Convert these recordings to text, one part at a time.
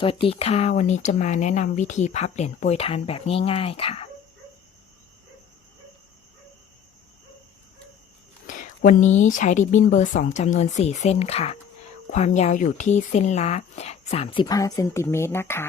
สวัสดีค่ะ วันนี้จะมาแนะนำวิธีพับเหรียญโปรยทานแบบง่าย ๆค่ะ วันนี้ใช้ริบบิ้นเบอร์ 2จำนวน 4 เส้นค่ะ ความยาวอยู่ที่เส้นละ 35เซนติเมตรนะคะ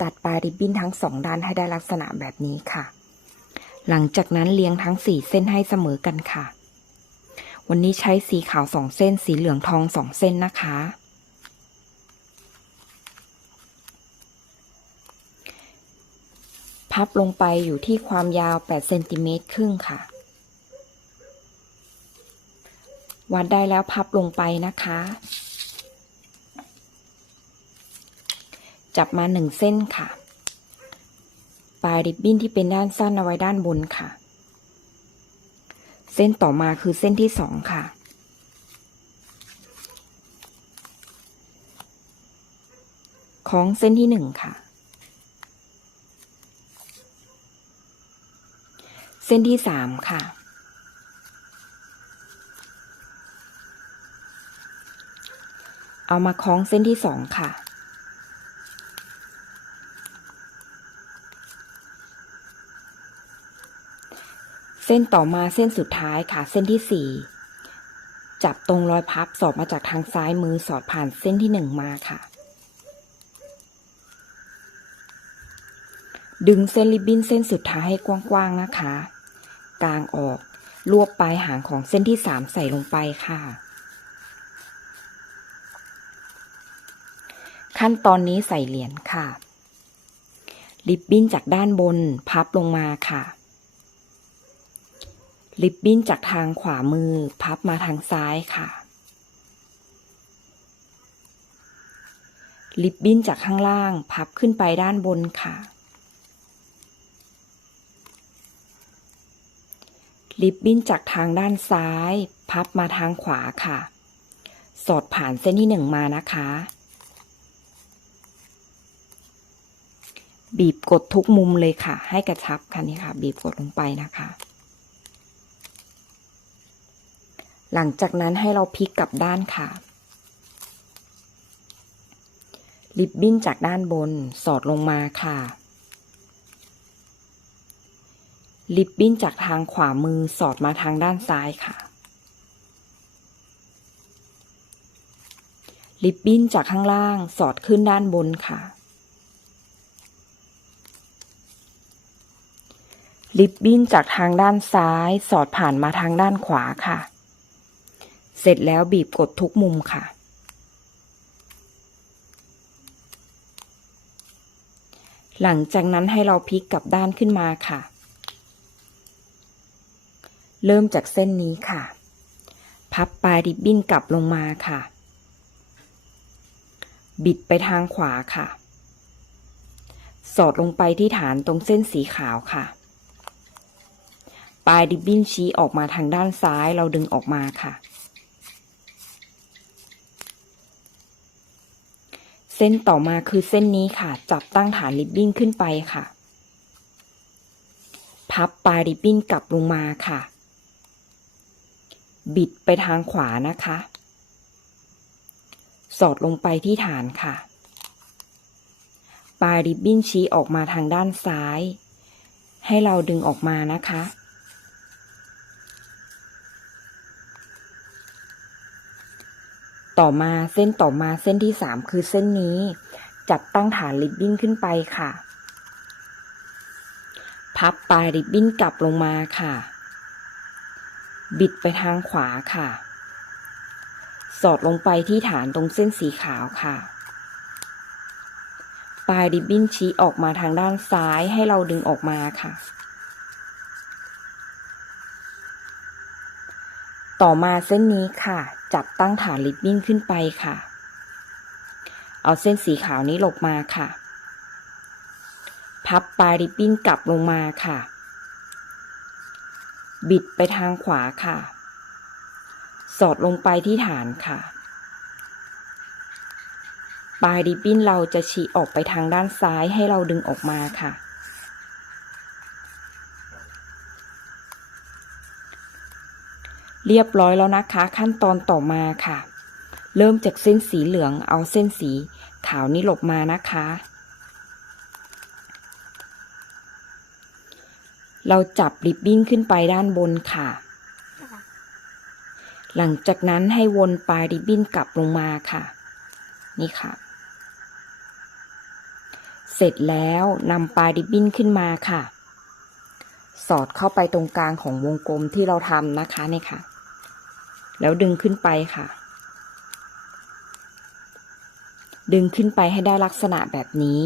ตัดปลายริบบิ้นทั้ง 2 ด้านให้ได้ลักษณะแบบนี้ค่ะ หลังจากนั้นเรียงทั้ง 4 เส้นให้เสมอกันค่ะ วันนี้ใช้สีขาว 2 เส้น สีเหลืองทอง 2 เส้นนะคะ พับลงไปอยู่ที่ความยาว8เซนติเมตรครึ่งค่ะ วัดได้แล้วพับลงไปนะคะ จับมาหนึ่งเส้นค่ะ ปลายริบบิ้นที่เป็นด้านสั้นเอาไว้ด้านบนค่ะ เส้นต่อมาคือเส้นที่สองค่ะของเส้นที่หนึ่งค่ะ ส้นที่สามค่ะ เอามาคล้องเส้นที่สองค่ะ เส้นต่อมาเส้นสุดท้ายค่ะ เส้นที่สี่จับตรงรอยพับสอดมาจากทางซ้ายมือสอดผ่านเส้นที่หนึ่งมาค่ะ ดึงเส้นริบบิ้นเส้นสุดท้ายให้กว้างๆนะคะ กลางออก รวบปลายหางของเส้นที่สามใส่ลงไปค่ะ ขั้นตอนนี้ใส่เหรียญค่ะ ริบบิ้นจากด้านบนพับลงมาค่ะ ริบบิ้นจากทางขวามือพับมาทางซ้ายค่ะริบบิ้นจากข้างล่างพับขึ้นไปด้านบนค่ะ ริบบิ้นจากทางด้านซ้าย พับมาทางขวาค่ะ สอดผ่านเส้นที่หนึ่งมานะคะ บีบกดทุกมุมเลยค่ะ ให้กระชับค่ะนี่ค่ะ บีบกดลงไปนะคะ หลังจากนั้นให้เราพลิกกลับด้านค่ะริบบิ้นจากด้านบนสอดลงมาค่ะ ริบบิ้นจากทางขวามือสอดมาทางด้านซ้ายค่ะริบบิ้นจากข้างล่างสอดขึ้นด้านบนค่ะริบบิ้นจากทางด้านซ้ายสอดผ่านมาทางด้านขวาค่ะ เสร็จแล้วบีบกดทุกมุมค่ะ หลังจากนั้นให้เราพลิกกลับด้านขึ้นมาค่ะ เริ่มจากเส้นนี้ค่ะ พับปลายริบบิ้นกลับลงมาค่ะ บิดไปทางขวาค่ะ สอดลงไปที่ฐานตรงเส้นสีขาวค่ะ ปลายริบบิ้นชี้ออกมาทางด้านซ้ายเราดึงออกมาค่ะ เส้นต่อมาคือเส้นนี้ค่ะ จับตั้งฐานริบบิ้นขึ้นไปค่ะ พับปลายริบบิ้นกลับลงมาค่ะ บิดไปทางขวานะคะ สอดลงไปที่ฐานค่ะ ปลายริบบิ้นชี้ออกมาทางด้านซ้าย ให้เราดึงออกมานะคะ ต่อมาเส้นต่อมาเส้นที่สามคือเส้นนี้ จับตั้งฐานริบบิ้นขึ้นไปค่ะ พับปลายริบบิ้นกลับลงมาค่ะ บิดไปทางขวาค่ะ สอดลงไปที่ฐานตรงเส้นสีขาวค่ะ ปลายริบบิ้นชี้ออกมาทางด้านซ้ายให้เราดึงออกมาค่ะ ต่อมาเส้นนี้ค่ะ จับตั้งฐานริบบิ้นขึ้นไปค่ะ เอาเส้นสีขาวนี้หลบมาค่ะ พับปลายริบบิ้นกลับลงมาค่ะ บิดไปทางขวาค่ะ สอดลงไปที่ฐานค่ะ ปลายริบบิ้นเราจะฉีกออกไปทางด้านซ้ายให้เราดึงออกมาค่ะ เรียบร้อยแล้วนะคะ ขั้นตอนต่อมาค่ะ เริ่มจากเส้นสีเหลืองเอาเส้นสีขาวนี่หลบมานะคะ เราจับริบบิ้นขึ้นไปด้านบนค่ะ หลังจากนั้นให้วนปลายริบบิ้นกลับลงมาค่ะ นี่ค่ะ เสร็จแล้วนำปลายริบบิ้นขึ้นมาค่ะ สอดเข้าไปตรงกลางของวงกลมที่เราทำนะคะเนี่ยค่ะ แล้วดึงขึ้นไปค่ะ ดึงขึ้นไปให้ได้ลักษณะแบบนี้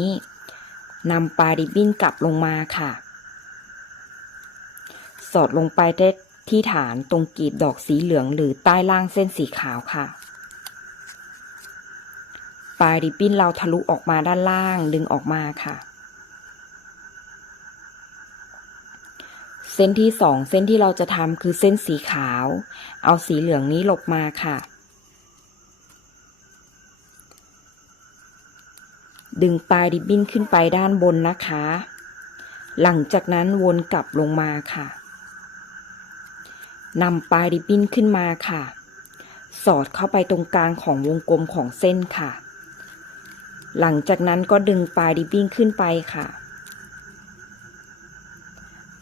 นำปลายริบบิ้นกลับลงมาค่ะส อดลงไปได้ที่ฐานตรงกีบดอกสีเหลืองหรือใต้ล่างเส้นสีขาวค่ะ ปลายริบบิ้นเราทะลุออกมาด้านล่างดึงออกมาค่ะ เส้นที่สองเส้นที่เราจะทำคือเส้นสีขาว เอาสีเหลืองนี้หลบมาค่ะ ดึงปลายริบบิ้นขึ้นไปด้านบนนะคะ หลังจากนั้นวนกลับลงมาค่ะ นำปลายริบบิ้นขึ้นมาค่ะ สอดเข้าไปตรงกลางของวงกลมของเส้นค่ะ หลังจากนั้นก็ดึงปลายริบบิ้นขึ้นไปค่ะ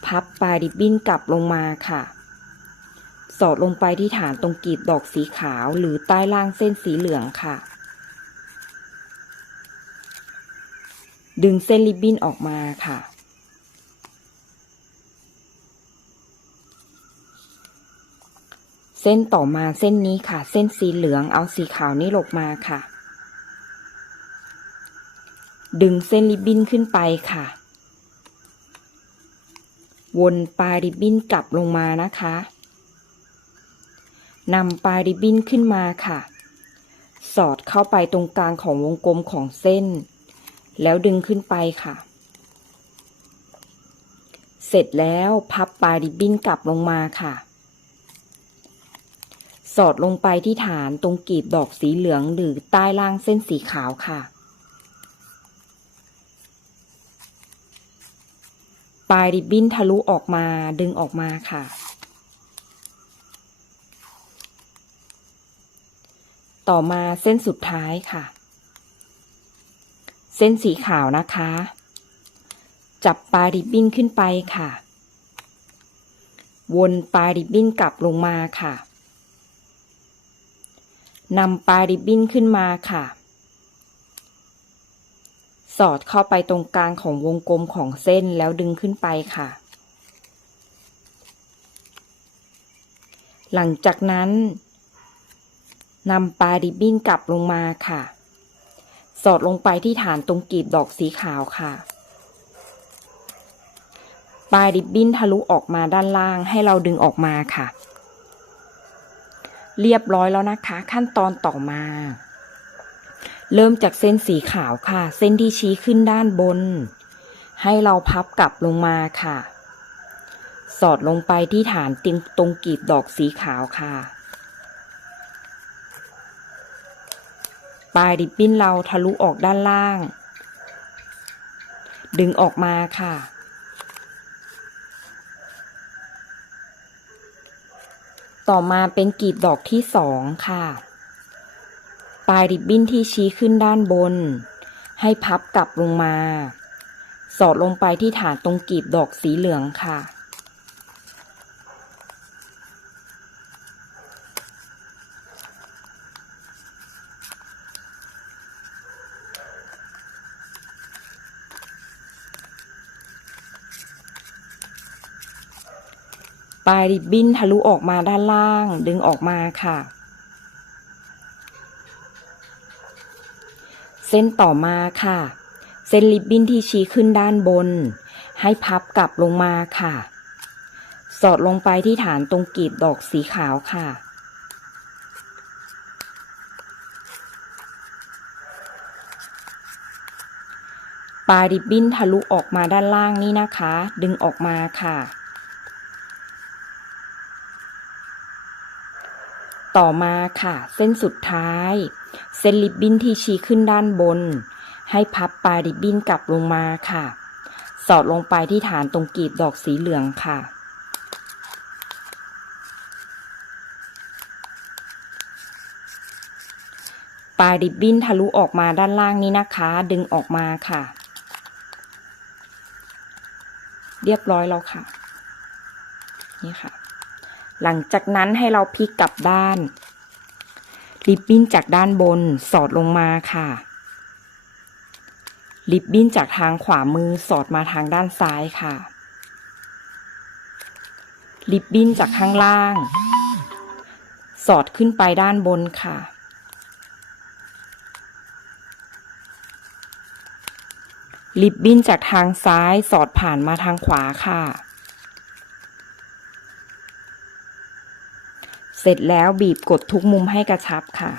พับปลายริบบิ้นกลับลงมาค่ะ สอดลงไปที่ฐานตรงกลีบดอกสีขาวหรือใต้ล่างเส้นสีเหลืองค่ะ ดึงเส้นริบบิ้นออกมาค่ะ เส้นต่อมาเส้นนี้ค่ะ เส้นสีเหลืองเอาสีขาวนี่หลบมาค่ะ ดึงเส้นริบบิ้นขึ้นไปค่ะ วนปลายริบบิ้นกลับลงมานะคะนำปลายริบบิ้นขึ้นมาค่ะ สอดเข้าไปตรงกลางของวงกลมของเส้น แล้วดึงขึ้นไปค่ะ เสร็จแล้วพับปลายริบบิ้นกลับลงมาค่ะ สอดลงไปที่ฐานตรงกีบดอกสีเหลืองหรือใต้ล่างเส้นสีขาวค่ะ ปลายริบบิ้นทะลุออกมาดึงออกมาค่ะ ต่อมาเส้นสุดท้ายค่ะ เส้นสีขาวนะคะ จับปลายริบบิ้นขึ้นไปค่ะ วนปลายริบบิ้นกลับลงมาค่ะ นำปลายริบบิ้นขึ้นมาค่ะ สอดเข้าไปตรงกลางของวงกลมของเส้นแล้วดึงขึ้นไปค่ะ หลังจากนั้นนำปลายริบบิ้นกลับลงมาค่ะ สอดลงไปที่ฐานตรงกลีบดอกสีขาวค่ะ ปลายริบบิ้นทะลุออกมาด้านล่างให้เราดึงออกมาค่ะ เรียบร้อยแล้วนะคะ ขั้นตอนต่อมา เริ่มจากเส้นสีขาวค่ะ เส้นที่ชี้ขึ้นด้านบน ให้เราพับกลับลงมาค่ะ สอดลงไปที่ฐานติงตรงกลีบดอกสีขาวค่ะปลายริบบิ้นเราทะลุออกด้านล่าง ดึงออกมาค่ะ ต่อมาเป็นกลีบดอกที่สองค่ะ ปลายริบบิ้นที่ชี้ขึ้นด้านบน ให้พับกลับลงมา สอดลงไปที่ฐานตรงกลีบดอกสีเหลืองค่ะ ปลายริบบิ้นทะลุออกมาด้านล่างดึงออกมาค่ะ เส้นต่อมาค่ะ เส้นริบบิ้นที่ชี้ขึ้นด้านบน ให้พับกลับลงมาค่ะ สอดลงไปที่ฐานตรงกีบดอกสีขาวค่ะปลายริบบิ้นทะลุออกมาด้านล่างนี่นะคะ ดึงออกมาค่ะ ต่อมาค่ะ เส้นสุดท้าย เส้นริบบิ้นที่ชี้ขึ้นด้านบน ให้พับปลายริบบิ้นกลับลงมาค่ะ สอดลงไปที่ฐานตรงกลีบดอกสีเหลืองค่ะปปลายริบบิ้นทะลุออกมาด้านล่างนี้นะคะ ดึงออกมาค่ะ เรียบร้อยแล้วค่ะ นี่ค่ะ หลังจากนั้นให้เราพลิกกลับด้าน ริบบิ้นจากด้านบนสอดลงมาค่ะ ริบบิ้นจากทางขวามือสอดมาทางด้านซ้ายค่ะ ริบบิ้นจากข้างล่าง สอดขึ้นไปด้านบนค่ะริบบิ้นจากทางซ้ายสอดผ่านมาทางขวาค่ะ เสร็จแล้วบีบกดทุกมุมให้กระชับค่ะ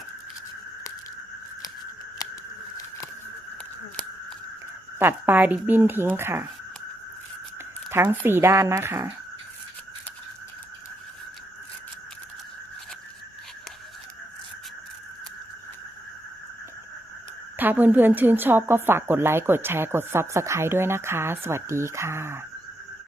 ตัดปลายริบบิ้นทิ้งค่ะ ทั้งสี่ด้านนะคะ ถ้าเพื่อนๆชื่นชอบก็ฝากกดไลค์ กดแชร์ กด Subscribe ด้วยนะคะ สวัสดีค่ะ